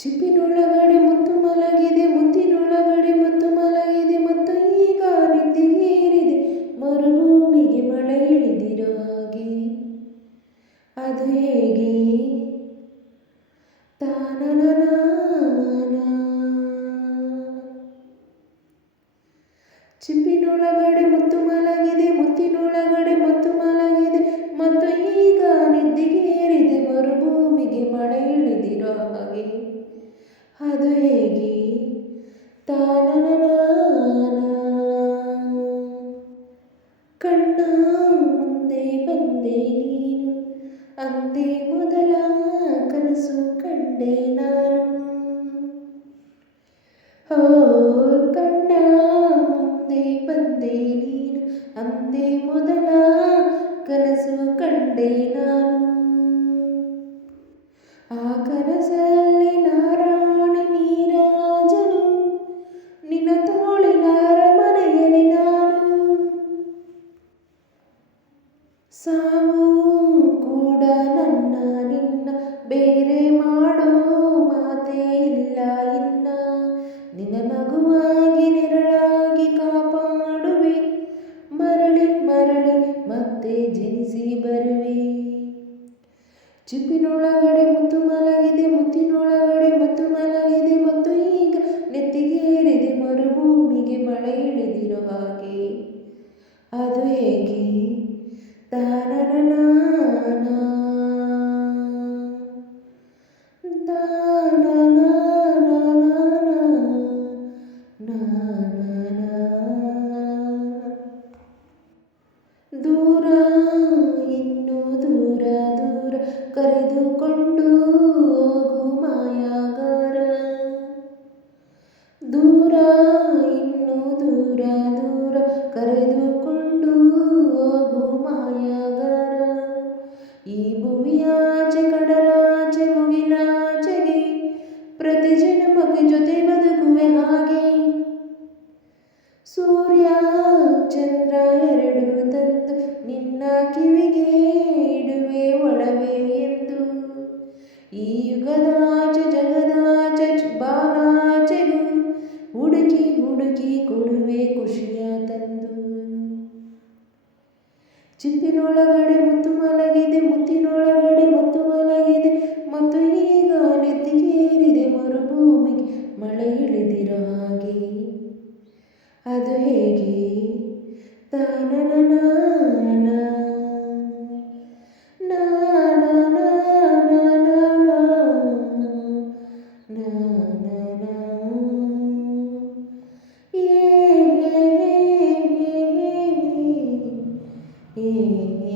ಚಿಪ್ಪಿನೊಳಗಡೆ ಮುತ್ತು ಮಲಗಿದೆ, ಮುತ್ತಿನೊಳಗಡೆ ಮುತ್ತು ಮಲಗಿದೆ, ಮತ್ತು ಈಗ ನಿದ್ದೆಗೇರಿದೆ, ಮರುಭೂಮಿಗೆ ಮಳೆ ಇಳಿದಿರೋ ಹಾಗೆ. ಅದು ಹೇಗೆ? ತಾನನನ ಚಿಪ್ಪಿನೊಳಗಡೆ ಮುತ್ತು ಮಲಗಿದೆ, ಮುತ್ತಿನೊಳಗಡೆ ಮುತ್ತು ಮಲಗಿದೆ, ಮತ್ತು ಈಗ ನಿದ್ದೆಗೇರಿದೆ, ಮರುಭೂಮಿಗೆ ಮಳೆ ಇಳಿದಿರೋ ಹಾಗೆ. ಅದು ಹೇಗೆ? ತಾನನನ ಕಣ್ಣ ಮುಂದೆ ಬಂದೆ ನೀನು, ಅಂದೇ ಮೊದಲ ಕನಸು ಕಂಡೆ ನಾನು. ಓ ಕಣ್ಣ ಮುಂದೆ ಬಂದೆ ನೀನು, ಅಂದೇ ಮೊದಲ ಕನಸು ಕಂಡೆ ನಾನು. ಆ ಕನಸಲ್ಲಿ ನಾರಾಣಿ ನೀರಾಜನು, ನಿನ್ನ ತೋಳಿನ ಅರಮನೆಯಲ್ಲಿ ನಾನು. ಸಾವು ಕೂಡ ನನ್ನ ನಿನ್ನ ಬೇರೆ ಮಾಡೋ ಮಾತೇ ಇಲ್ಲ ಇನ್ನ. ನಿನ್ನ ನಗುವಾಗಿ ನೆರಳಾಗಿ ಕಾಪಾಡುವೆ, ಮರಳಿ ಮರಳಿ ಮತ್ತೆ ಜನಿಸಿ ಬರುವೆ. ಚಿಪ್ಪಿನೊಳಗಡೆ ಮುತ್ತು ಮಲಗಿದೆ, ಮುತ್ತಿನೊಳಗಡೆ ಮುತ್ತು ಮಲಗಿದೆ, ಮತ್ತು ಈಗ ನೆತ್ತಿಗೇರಿದೆ, ಮರುಭೂಮಿಗೆ ಮಳೆ ಇಳಿದಿರೋ ಹಾಗೆ. ಅದು ಹೇಗೆ? ತಾನನನ ದೂರ ಇನ್ನು ದೂರ ದೂರ ಕರೆದುಕೊಂಡು ಹೋಗು ಮಾಯಾಗಾರ. ದೂರ ಇನ್ನು ದೂರ ದೂರ ಕರೆದುಕೊಂಡು ಹೋಗು ಮಾಯಾಗಾರ. ಈ ಭೂಮಿಯಾಚೆ ಕಡಲಾಚೆ ಮುಗಿಲಾಚೆಗೆ ಪ್ರತಿ ಜನ್ಮಕ್ಕೆ ಜೊತೆ ಬದುಕುವೆ ಹಾಗೆ. ಸೂರ್ಯ ಚಂದ್ರ ಎರಡು ತಂದು ನಿನ್ನ ಕಿವಿಗೆ ಇಡುವೆ ಒಡವೆ ಎಂದು. ಈ ಯುಗದಾಚೆ ಜಗದಾಚೆ ಬಾನಾಚೆಗೂ ಹುಡುಕಿ ಹುಡುಕಿ ಕೊಡುವೆ ಖುಷಿಯ ತಂದು. ಚಿಪ್ಪಿನೊಳಗಡೆ ಮುತ್ತು ಮಲಗಿದೆ, ಮುತ್ತಿನೊಳಗಡೆ ಮುತ್ತು ಮಲಗಿದೆ, ಮತ್ತು ಈಗ ನೆತ್ತಿಗೇರಿದೆ, ಮರುಭೂಮಿಗೆ ಮಳೆ ಇಳಿದಿರೋ ಹಾಗೆ. ಅದು ಹೇಗೆ? ತಾನನನ ಏ